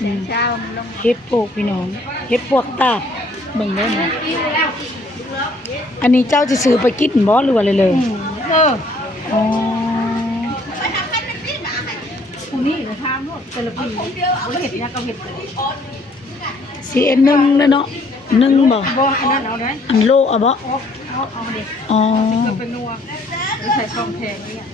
แสนเช้ามันลงเฮ็ดปวกพี่น้องเฮ็ดปวกตาบเบิ่งได้ไหมอันนี้เจ้าจะซื้อไปกินบ่หรือว่าเลยเลยเอออ๋อผู้นี้จะทำหมดแต่ละปีเราเห็ดเนี่ยก็เห็ดเลยสีเอ็นหนึ่งเลยเนาะหนึ่งบ่บ่อันนั้นเอาได้อันโลอะบ่เอาเอาเอาเด็กอ๋อก็เป็นนัวหรือใส่ซองแพงเนี่ย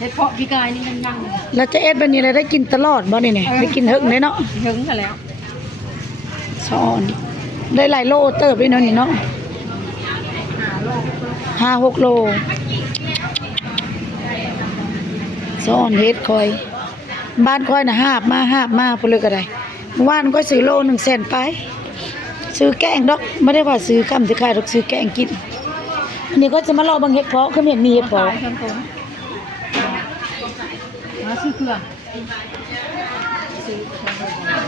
เห็ดเพาะพี่กายนี่ยังยังแล้วจะเอ็ดแบบนี้เลยได้กินตลอดบ่นี่เนี่ยได้กินเฮิงเลยเนาะถึงกันแล้วสอนได้หลายโลเติบด้วยเนาะนี่เนาะหาโลกห้าหกโลสอนเฮ็ดคอย บ้านคอยน่ะหาบมาหาบมาพุ่นเลยก็ได้เมื่อวานก็ซื้อโลหนึ่งแสนไป ซื้อแกงดอกไม่ได้ว่าซื้อกำที่ขายดอกซื้อแกงกินอันนี้ก็จะมารอเบางเห็ดเพาะคือเห็นมีเห็ดเพาะ ตายทั้งตัวมาซื้อเครื่อง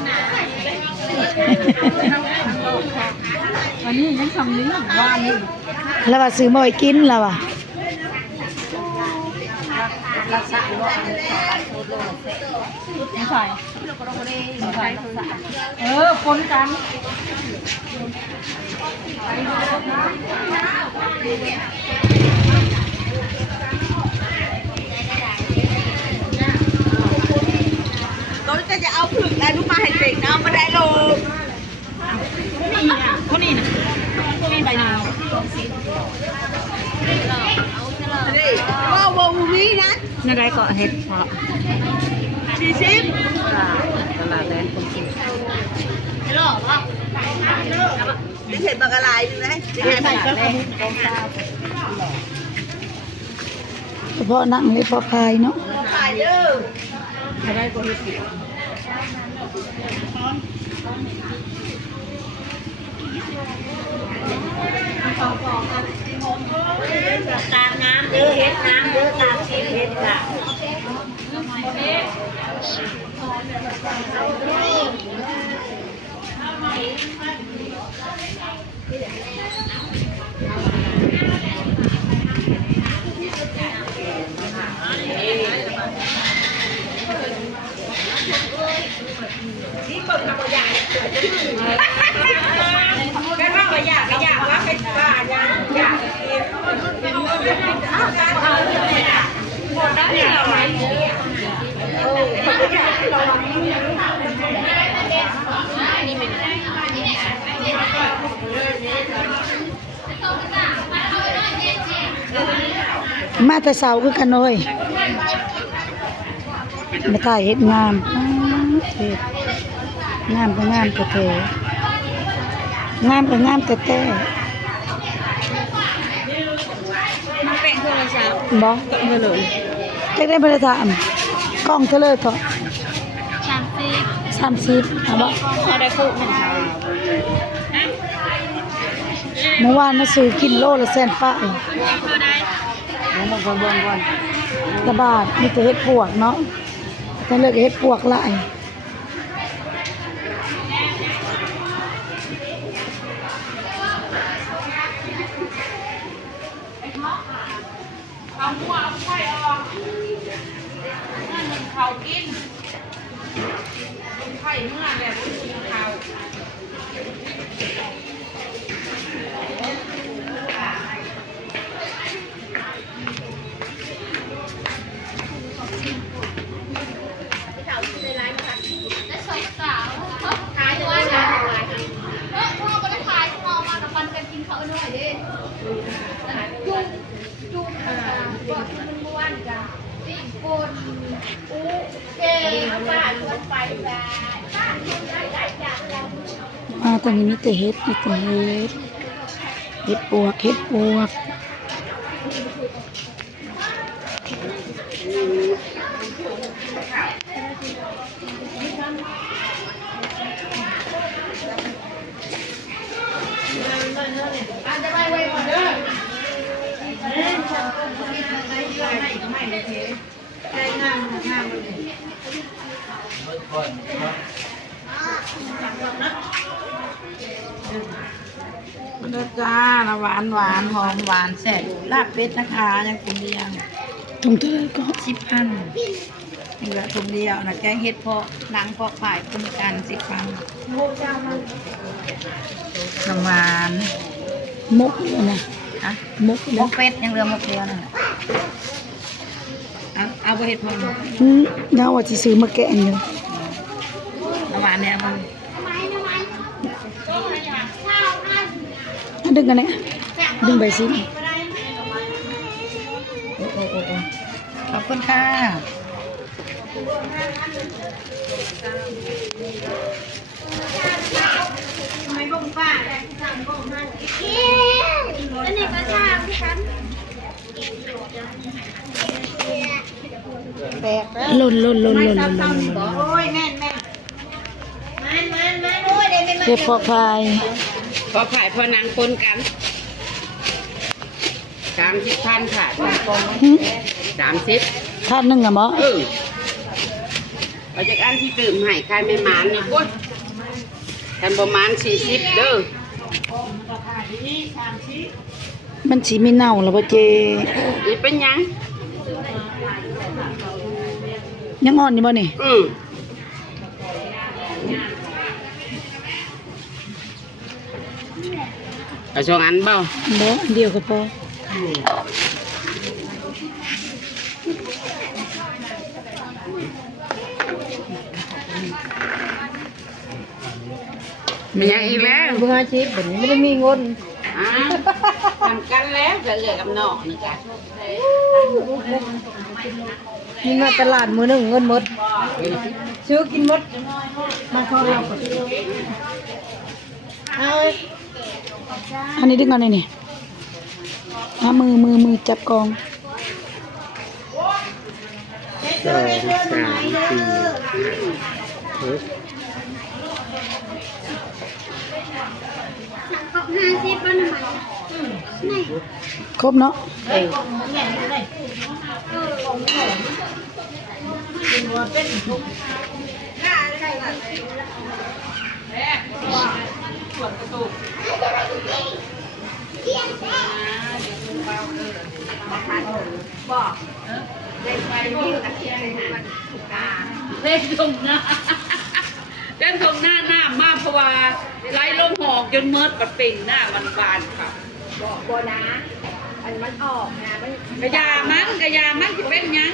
อันนี้ยังทำนี้ว่านี่แล้วว่าซื้อมาไว้กินแล้วว่ะรักษาโรคไม่ใส่ไม่ใส่เออปนกัน นุมาให้เด็กนะมาได้ลูกนี่นะคนนี้นะคนนี่ใบหนึ่งว่าวงมีนะนั่นได้ก็เห็ดเพาะสี่สิบตลาดแดงคนสินฮัลโหลว่าเห็ดบางอะไรดูไหมเห็ดบักอะไรเฉพาะนั่งเลยพอคายเนาะคายเด้ะได้คนสิบ ตามน้ำเยอะเฮ็ดน้ำเยอะตามชีสเฮ็ดค่ะ มาแต่เสาคือกันเลยมาถ่ายเฮ็ดงามอ้าวเฮ็ดงามก็งามแต่แต่งามก็งามแต่แต่มันเป็นโทรศัพท์บ่ก็เออเลย จักได้บ่ได้ถามกล้องเท่าเลยเถอะสามสิบ30เอาบ่เอาได้คู่หนึ่งค่ะเมื่อวานมาซื้อกินโลละแสนป้ายน้องบางคนเบิ่งก่อนกระบาดมีแต่เฮ็ดปวกเนาะแต่เลิกเฮ็ดปวก หลายเงินเขากินไข่เมื่อแบบเขา มาตรงนี้มีแต่เฮ็ดมีแต่เฮ็ดเฮ็ดปวกเฮ็ดปวก มันก็จ้าละหวานหวานหอมหวานแซ่บลาบเป็ดนะคะ ยังเป็นเรียงตรงเท่าไหร่ก็สิบพันเหลือถุงเดียวนะแกงเฮ็ดเพาะหนังเพาะผ่ายเป็นการสิฟังน้ำหวานมุกอยู่นะอะมุกมกเป็ดยังเหลือมกเดียวนั่นแหละ เอาเอาไปเฮ็ดเพาะน้อืมเงาว่าสิซื้อมาแกงอยู่ำหวานเนี่ยมันอะดึงกันเนี่ยดึงใบสิโอ้โอ้โอ้โอ้ขอบคุณค่ะ แตกแล้วหล่นหล่นหล่นหล่นหล่นหล่นหล่นโอ้ยแม่นแม่นเฮ็ดพอพายพอขายพอนางปนกันสามสิบพันค่ะหึสามสิบท่านหนึงอะหมอเออเอาจากอันที่ตื่มให้ใครไม่หมานนี่กุ้ยกันประมาณสี่สิบเด้อมันสิมีเน่าแล้วบ่เจนี่เป็นหยัง ยังอ่อนอยู่บ่นี่อืมเอาสองอันเปล่าบ่อันเดียวก็พอไม่ยังอีกแล้ว เบื่อชีพผมไม่ได้มีเงินอ่าทำกันแล้วจะเหลือกับนอกนึงกั นมีมาตลาดมือหนึ่งเงินหมด ซื้อกินหมด มาพอเราก่อนเอาเอ้ยอันนี้ดึงกันนี่นี่อะมือมือมือจับกองสองสามสี่หกครบเนาะ เล่นตรงหน้าเล่นตรงหน้าหน้ามากเพราะว่าไล่ลมหอกจนเมิดปัดปิ่งหน้ามันบานค่ะบนะ อันมันออกนะมันกระยามันกระยามันจะเป็นหยัง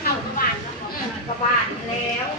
เข้าทุกวันกระบาดแล้วแ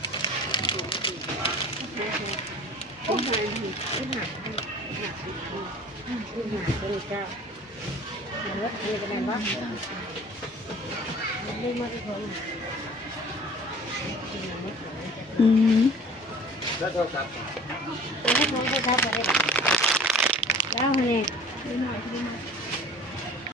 มาขึ้นหากหาขึ้นขึ้นหาก้าวมันก็คือกันแบบว่ามันไม่มาที่คนอืมแล้วโทรศัพท์แล้วโทรศัพท์อะไรแล้วเนี่ย